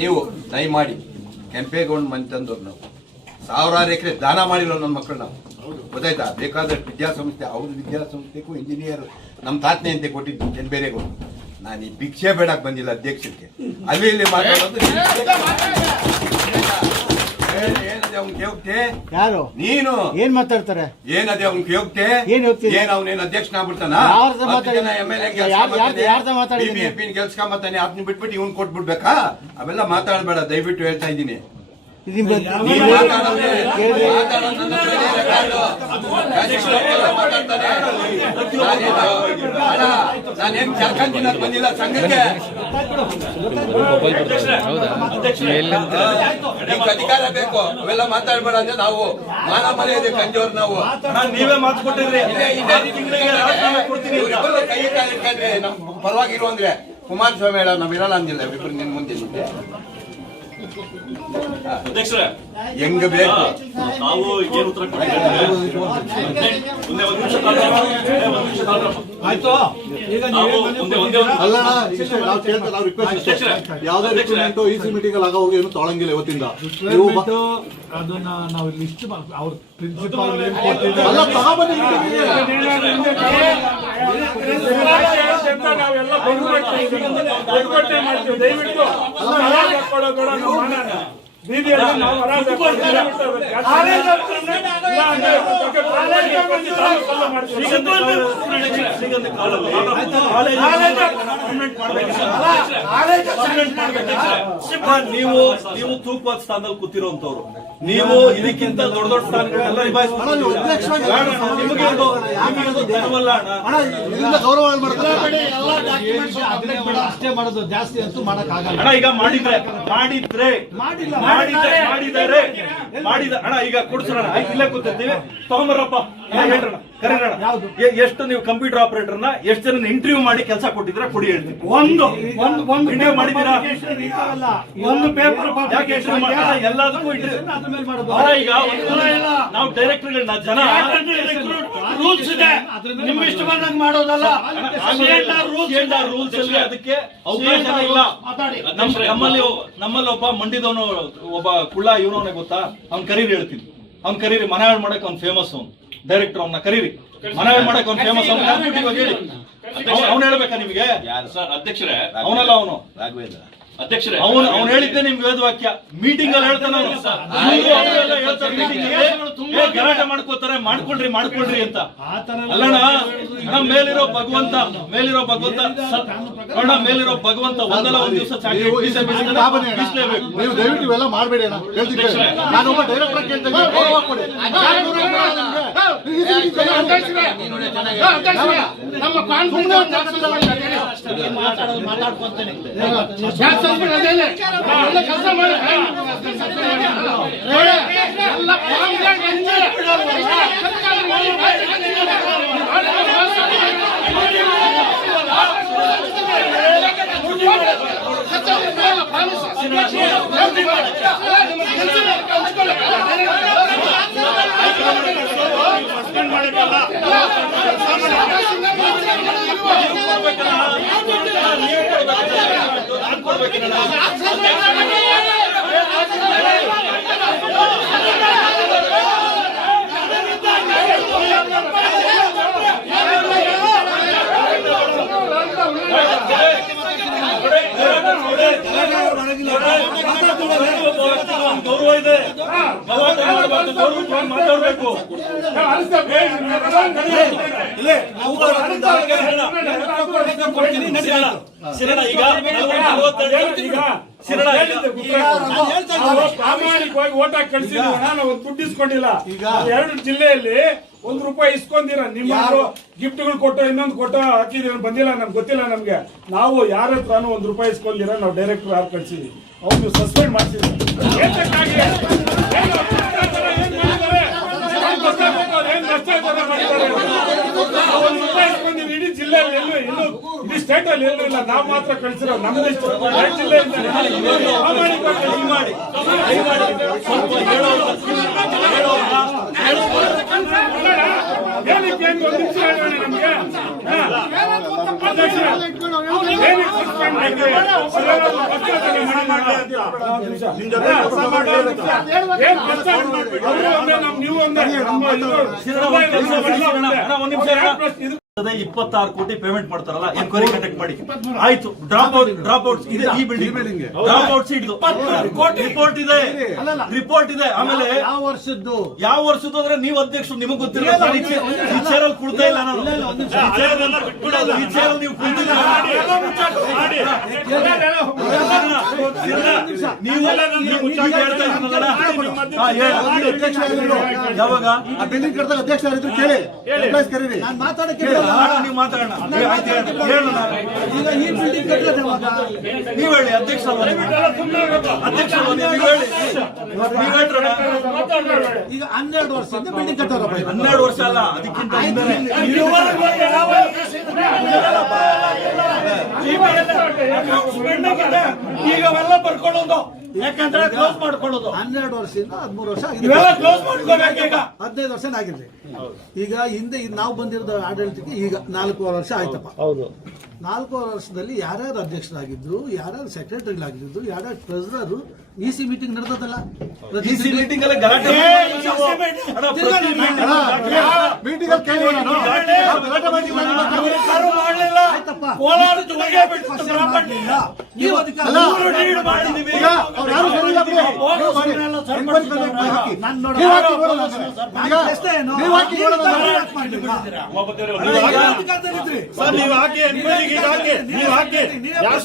ನೀವು ದಯಮಾಡಿ ಕೆಂಪೇಗೌಡ ಮನೆ ತಂದವ್ರು ನಾವು ಸಾವಿರಾರು ಎಕರೆ ದಾನ ಮಾಡಿರೋ ನನ್ನ ಮಕ್ಕಳು ನಾವು ಗೊತ್ತಾಯ್ತಾ. ಬೇಕಾದಷ್ಟು ವಿದ್ಯಾಸಂಸ್ಥೆ, ಅವ್ರ ವಿದ್ಯಾಸಂಸ್ಥೆಗೂ ಇಂಜಿನಿಯರ್ ನಮ್ಮ ತಾತನೆ ಅಂತ ಕೊಟ್ಟಿದ್ದು ಕೆಂಪೇಗೌಡ. ನಾನು ಈ ಭಿಕ್ಷೆ ಬೇಡಕ್ಕೆ ಬಂದಿಲ್ಲ ಅಧ್ಯಕ್ಷಕ್ಕೆ. ಅಲ್ಲಿ ಇಲ್ಲಿ ಮಾತಾಡೋದು ಯಾರು ನೀನು ಏನ್ ಮಾತಾಡ್ತಾರೆ? ಏನದೇ ಅವ್ನ್ ಹೋಗ್ತೆ ಏನ್ ಅವನೇನು ಅಧ್ಯಕ್ಷನಾಗ್ಬಿಡ್ತಾನ? ಬಿಬಿಎಂಪಿ ಕೆಲ್ಸ್ಕೊಂಬತ್ತಾನೆ, ಅದನ್ನ ಬಿಟ್ಬಿಟ್ಟು ಇವ್ನ್ ಕೊಟ್ಬಿಡ್ಬೇಕಾ? ಅವೆಲ್ಲ ಮಾತಾಡ್ಬೇಡ ದಯವಿಟ್ಟು ಹೇಳ್ತಾ ಇದ್ದೀನಿ. ನಾನೇನ್ ಕರ್ಕೊಂಡ್ ಬಂದಿಲ್ಲ ಸಂಘಕ್ಕೆ. ಅಧಿಕಾರ ಬೇಕು, ಅವೆಲ್ಲ ಮಾತಾಡ್ಬೇಡ ಅಂದ್ರೆ ನಾವು ಮಾನ ಮರ್ಯಾದೆ ಕಂಜೋರ್ ನಾವು. ನೀವೇ ಮಾತು ಕೊಟ್ಟಿದ್ರಿ ಕೈ ಕಾಲಿಟ್ಕೊಂಡ್ರೆ ನಮ್ ಪರವಾಗಿರು ಅಂದ್ರೆ ಕುಮಾರಸ್ವಾಮಿ ಹೇಳ ನಾವ್ ಇರಲ್ಲ ಅಂದಿಲ್ಲ ಇಬ್ರು ನಿನ್ ಮುಂದೆ ಹೆಂಗ ಬೇಕು ನಾವು ಏನು ಉತ್ತರ ಆಯ್ತು. ಈಗ ನಾವು ರಿಕ್ವೆಸ್ಟ್ ಯಾವ್ದೇ ರಿಕ್ರೂಟ್ಮೆಂಟ್ ಇಸಿ ಮೀಟಿಂಗ್ ಅಲ್ಲಿ ಆಗೋಗಿ ಏನು ತೊಳಂಗಿಲ್ಲ ಇವತ್ತಿಂದ. ಅದನ್ನ ನಾವು ಲಿಸ್ಟ್ ಅವ್ರ ಪ್ರಿನ್ಸಿಪಾಲ್ ನಾವೆಲ್ಲ ದಯವಿಟ್ಟು ನೀವು ತೂಕವಾದ ಸ್ಥಾನದಲ್ಲಿ ಕೂತಿರುವಂತವ್ರು, ನೀವು ಇದಕ್ಕಿಂತ ದೊಡ್ಡ ದೊಡ್ಡ ಸ್ಥಾನಗಳನ್ನೆಲ್ಲ ಅಷ್ಟೇ ಮಾಡೋದು, ಜಾಸ್ತಿ ಅಂತೂ ಮಾಡಕ್ ಆಗಲ್ಲ. ಈಗ ಮಾಡಿದ್ದಾರೆ ಅಣ್ಣ. ಈಗ ಕೊಡ್ಸೋಣ, ಇಲ್ಲೇ ಕೂತಿರ್ತೀವಿ, ತಗೊಂಬರಪ್ಪ ಹೇಳ್ರಣ, ಕರೀರಣ. ಎಷ್ಟು ನೀವು ಕಂಪ್ಯೂಟರ್ ಆಪರೇಟರ್ನ ಎಷ್ಟು ಜನ ಇಂಟರ್ವ್ಯೂ ಮಾಡಿ ಕೆಲಸ ಕೊಟ್ಟಿದ್ರೆ ಕೊಡಿ ಹೇಳ್ತೀವಿ. ಒಂದು ಇಂಟರ್ವ್ಯೂ ಮಾಡಿದ್ದೀರಾ? ಒಂದು ಪೇಪರ್ ಎಲ್ಲದಕ್ಕೂ ಈಗ ನಾವು ಡೈರೆಕ್ಟರ್ಗಳನ್ನ ಜನ ರೂಲ್ಸ್ ಇದೆ, ನಿಮ್ ಇಷ್ಟ ಬಂದಾಗ ಮಾಡೋದಲ್ಲ. ರೂಲ್ಸ್ ಅಲ್ಲಿ ಅದಕ್ಕೆ ಅವಕಾಶ ಇಲ್ಲ. ನಮ್ಮಲ್ಲಿ ಒಬ್ಬ ಮಂಡ್ಯದವನು ಒಬ್ಬ ಕುಳ್ಳ ಇವನವನೇ ಗೊತ್ತಾ, ಅವ್ನ್ ಕರೀರಿ ಹೇಳ್ತೀನಿ. ಅವ್ನ್ ಕರೀರಿ, ಮನವಿ ಮಾಡಕ್ ಅವ್ನ್ ಫೇಮಸ್. ಅವ್ನು ಡೈರೆಕ್ಟರ್, ಅವ್ನ ಕರೀರಿ, ಮನವಿ ಮಾಡಕ್ ಅವ್ನ್ ಫೇಮಸ್. ಅವ್ನು ಹೇಳ್ಬೇಕಾ ನಿಮ್ಗೆ? ಅಧ್ಯಕ್ಷರೇ ಅವನಲ್ಲ, ಅವನು ರಾಘವೇಂದ್ರ ಅಧ್ಯಕ್ಷರೇ, ಅವ್ನು ಹೇಳಿದ್ದೆ ನಿಮ್ಗೆ ವೇದವಾಕ್ಯ. ಮೀಟಿಂಗ್ ಅಲ್ಲಿ ಹೇಳ್ತಾನೆ ಗಲಾಟೆ ಮಾಡ್ಕೋತಾರೆ, ಮಾಡ್ಕೊಳ್ರಿ ಅಂತ. ಅಲ್ಲಣ್ಣ, ಮೇಲಿರೋ ಭಗವಂತ ಒಂದಲ್ಲ ಒಂದ್ ದಿವಸ ನೀವು ದಯವಿಟ್ಟು ಇವೆಲ್ಲ ಮಾಡಬೇಡಿ. ನಾನೊಬ್ಬ ಡೈರೆಕ್ಟರ್ ಕೇಳ್ತೇನೆ, ಮಾತಾಡ್ಕೊಂತಾನೆ ಕೆಲಸ ಮಾಡಿ ಗೌರವ ಇದೆ, ಮಾತಾಡ್ಬೇಕು. ಪ್ರಾಮಾಣಿಕವಾಗಿ ಓಟ್ ಹಾಕಿ ಕಳಿಸಿದ್ವಿ, ನಾನು ಒಂದು ದುಡ್ಡು ಇಸ್ಕೊಂಡಿಲ್ಲ. ಎರಡು ಜಿಲ್ಲೆಯಲ್ಲಿ ₹1 ಇಸ್ಕೊಂಡಿರ, ನಿಮ್ಮ ಗಿಫ್ಟ್ಗಳು ಕೊಟ್ಟು ಇನ್ನೊಂದು ಕೊಟ್ಟು ಹಾಕಿದೀರ, ಬಂದಿಲ್ಲ, ನಮ್ಗೆ ಗೊತ್ತಿಲ್ಲ. ನಮ್ಗೆ ನಾವು ಯಾರ ಹತ್ರನೂ ₹1 ಇಸ್ಕೊಂಡಿರ, ನಾವು ಡೈರೆಕ್ಟರ್ ಯಾರು ಕಳ್ಸಿದ್ವಿ, ಅವ್ರು ಸಸ್ಪೆಂಡ್ ಮಾಡ್ತೀವಿ. ₹1 ಇಸ್ಕೊಂಡಿವಿ, ಇಡೀ ಜಿಲ್ಲೆ ಜಿಲ್ಲೆಯಲ್ಲಿ ಎಲ್ಲೂ ಇಡೀ ಸ್ಟೇಟ್ ಅಲ್ಲಿ ಎಲ್ಲೂ ಇಲ್ಲ. ನಾವು ಮಾತ್ರ ಕಳಿಸಿರೋ ನಮ್ದು ಜಿಲ್ಲೆಯಿಂದ ಏನಕ್ಕೆ ಒಂದು ನಿಮಿಷ ಹೇಳೋಣ ನಮ್ಗೆ. ನೀವು ಒಂದೇ 26 ಕೋಟಿ ಪೇಮೆಂಟ್ ಮಾಡ್ತಾರಲ್ಲ, ಎನ್ಕ್ವೈರಿ ಕಂಡಕ್ಟ್ ಮಾಡಿ. ಆಯ್ತು, ಡ್ರಾಪ್ ಔಟ್ ಇದೆ ಈ building, drop out seat report ಇದೆ. ಆಮೇಲೆ ಯಾವ ವರ್ಷದ್ದು ಅಂದ್ರೆ ನೀವು ಅಧ್ಯಕ್ಷರು, ನಿಮಗೆ ಗೊತ್ತಿಲ್ಲ. ಈ ಚೇರಲ್ಲಿ ಕುಡ್ತಾ ಇಲ್ಲ ನಾನು, ಈ ಚೇರಲ್ಲಿ ನೀವು ಕುಡ್ತಿಲ್ಲ. ಯಾವಾಗ ಬಿಲ್ಡಿಂಗ್ ಕಟ್ಟದಾಗ ಅಧ್ಯಕ್ಷರಾಗಿದ್ರು ಕೇಳಿ, ನಾನು ಮಾತಾಡಕ್ಕೆ ನೀವು ಮಾತಾಡೋಣ. ಈಗ ಈ ಬಿಲ್ಡಿಂಗ್ ಕಟ್ಟದ ನೀವು ಹೇಳಿ, ಅಧ್ಯಕ್ಷ ನೀವು ಹೇಳಿ. ಈಗ 12 ವರ್ಷದಿಂದ ಬಿಲ್ಡಿಂಗ್ ಕಟ್ಟೋರಪ್ಪ. 12 ವರ್ಷ ಅಲ್ಲ, ಅದಕ್ಕಿಂತ ಹಿಂದೆ ಈಗ ಅವೆಲ್ಲ ಬರ್ಕೊಳ್ಳೋದು, ಯಾಕಂದ್ರೆ ಕ್ಲೋಸ್ ಮಾಡ್ಕೊಳ್ಳೋದು. 12 ವರ್ಷದಿಂದ 13 ವರ್ಷ ಇವೆಲ್ಲ ಕ್ಲೋಸ್ ಮಾಡ್ಕೋಬೇಕು. ಈಗ 15 ವರ್ಷ ಆಗಿರ್ಲಿ. ಈಗ ಹಿಂದೆ ನಾವು ಬಂದಿರೋದು ಆಡಳಿತಕ್ಕೆ ಈಗ 4 ವರ್ಷ ಆಯ್ತಪ್ಪ. ಹೌದು, 4 ವರ್ಷದಲ್ಲಿ ಯಾರ್ಯಾರು ಅಧ್ಯಕ್ಷರಾಗಿದ್ರು, ಯಾರ್ಯಾರು ಸೆಕ್ರೆಟರಿಗಳಾಗಿದ್ರು, ಯಾರ್ಯಾರು ಟ್ರೆಸರರು, ಇಸಿ ಮೀಟಿಂಗ್ ನಡೆದದಲ್ಲ. ಇಸಿ ಮೀಟಿಂಗ್ ಅಲ್ಲಿ ಗಲಾಟೆ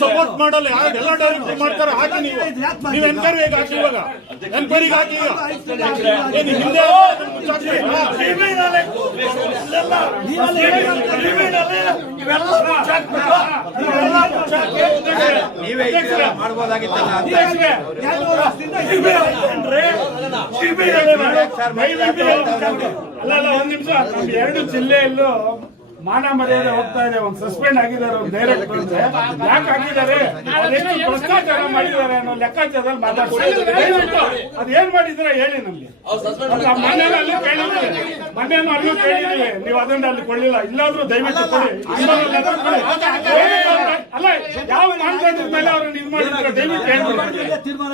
ಸಪೋರ್ಟ್ ಮಾಡಲ್ಲ, ಎಲ್ಲ ಡೈರೆಕ್ಟ್ ಮಾಡ್ತಾರೆ. ಹಾಕಿ ನೀವು ಎನ್ಕ್ವೈರಿ ಹಾಕಿ, ಇವಾಗ ಎನ್ಕ್ವೈರಿ ಹಾಕಿ. ಹಿಂದೆ ಮಾಡ್ಬೋದಾಗಿತ್ತಲ್ಲ. ಅಲ್ಲ, ಒಂದ್ ನಿಮಿಷ. 2 ಜಿಲ್ಲೆಯಲ್ಲೂ ಮಾನ ಮರ್ಯಾದೆ ಹೋಗ್ತಾ ಇದೆ. ಒಂದು ಸಸ್ಪೆಂಡ್ ಆಗಿದ್ದಾರೆ, ಒಂದು ಡೈರೆಕ್ಟರ್. ಯಾಕೆ ಆಗಿದ್ದಾರೆ, ಅದೆಷ್ಟು ಭ್ರಷ್ಟಾಚಾರ ಮಾಡಿದ್ದಾರೆ ಅನ್ನೋ ಲೆಕ್ಕಾಚಾರದಲ್ಲಿ ಮಾತಾಡ್ತಾರೆ. ಅದೇನ್ ಮಾಡಿದ್ರೆ ಹೇಳಿ ನಮ್ಗೆ. ಮನೇನೂ ಅಲ್ಲೂ ಕೇಳಿದೀವಿ, ನೀವು ಅದನ್ನ ಅಲ್ಲಿ ಕೊಡ್ಲಿಲ್ಲ. ಇಲ್ಲಾದ್ರೂ ದಯವಿಟ್ಟು ಕೊಡಿ. ಅಲ್ಲ, ಯಾವ ಮಾನದಂಡದ ಮೇಲೆ ಅವ್ರನ್ನ ಇದು ಮಾಡಿದ್ರೆ ದಯವಿಟ್ಟು ಹೇಳ್ಬಿಡಿ. ತೀರ್ಮಾನ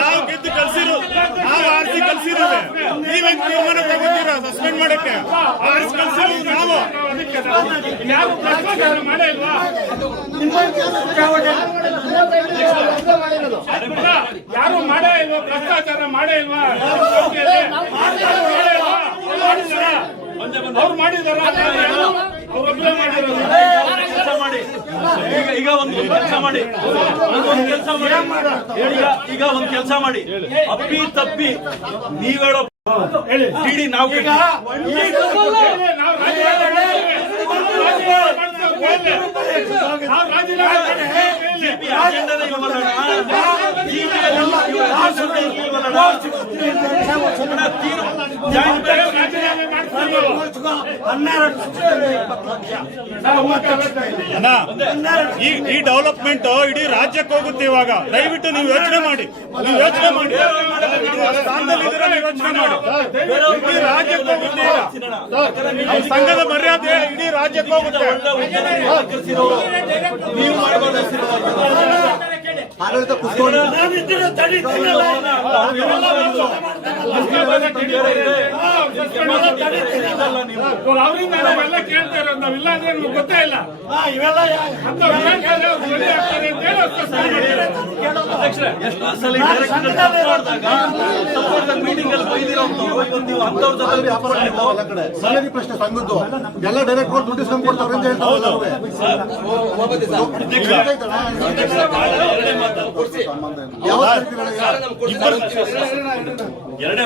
ನಾವು ಗೆದ್ದು ಕಲ್ಸಿರೋ, ನಾವು ಆರ್ಸಿ ಕಲ್ಸಿರೋವೆ. ನೀವೇನ್ ತೀರ್ಮಾನ ತಗೋತೀರಾ ಸಸ್ಪೆಂಡ್ ಮಾಡಕ್ಕೆ? ಆರ್ಸಿ ಕಲ್ಸಿರೋದು ನಾವು. ಯಾರು ಭ್ರಷ್ಟಾಚಾರ ಮಾಡೇ ಇಲ್ವಾ? ಯಾರು ಮಾಡೇ ಇಲ್ವಾ? ಭ್ರಷ್ಟಾಚಾರ ಮಾಡೇ ಇಲ್ವಾ? ಅವ್ರು ಮಾಡಿದಾರ, ಅವ್ರೊಬ್ಬರೇ ಮಾಡಿರೋದು. ಕೆಲಸ ಮಾಡಿ. ಈಗ ಒಂದು ಕೆಲಸ ಮಾಡಿ, ಈಗ ಒಂದು ಕೆಲಸ ಮಾಡಿ. ಅಪ್ಪಿ ತಪ್ಪಿ ನೀವ್ ಹೇಳೋ ಹೇಳಿ. ನಾವು ಈಗ ಈ ಡೆವಲಪ್ಮೆಂಟ್ ಇಡೀ ರಾಜ್ಯಕ್ಕೆ ಹೋಗುತ್ತೆ ಇವಾಗ. ದಯವಿಟ್ಟು ನೀವು ಯೋಚನೆ ಮಾಡಿ, ಯೋಚನೆ ಮಾಡಿ. ಇಡೀ ರಾಜ್ಯಕ್ಕೆ ಹೋಗುತ್ತೆ. ಸಂಘದ ಮರ್ಯಾದೆ ಇಡೀ ರಾಜ್ಯಕ್ಕೆ ಹೋಗುತ್ತೆ. ನೀವು ಮಾಡಬಹುದು. ಆಡಳಿತ ಕುತ್ಕೊಂಡು ಅವರಿಂದ ನಾವೆಲ್ಲ ಕೇಳ್ತಾ ಇರೋದು. ನಾವಿಲ್ಲ ಅಂದ್ರೆ ನಮ್ಗೆ ಗೊತ್ತೇ ಇಲ್ಲ. ಇವೆಲ್ಲ ಎಷ್ಟೋ ಸಲ ಮೀಟಿಂಗ್ ಅಲ್ಲಿ ಬೈದಿರೋದು ನೀವು ಅಂತವ್ರ ಜೊತೆ ಸಲಹೆ ಪ್ರಶ್ನೆ ಸಂಘದ್ದು ಎಲ್ಲ ಡೈರೆಕ್ಟ್ ದುಡ್ಡು ಇಸ್ಕೊಂಡು ಕೊಡ್ತಾರೆ ಅಂತ ಹೇಳ್ತಾರೆ. ಎರಡೇ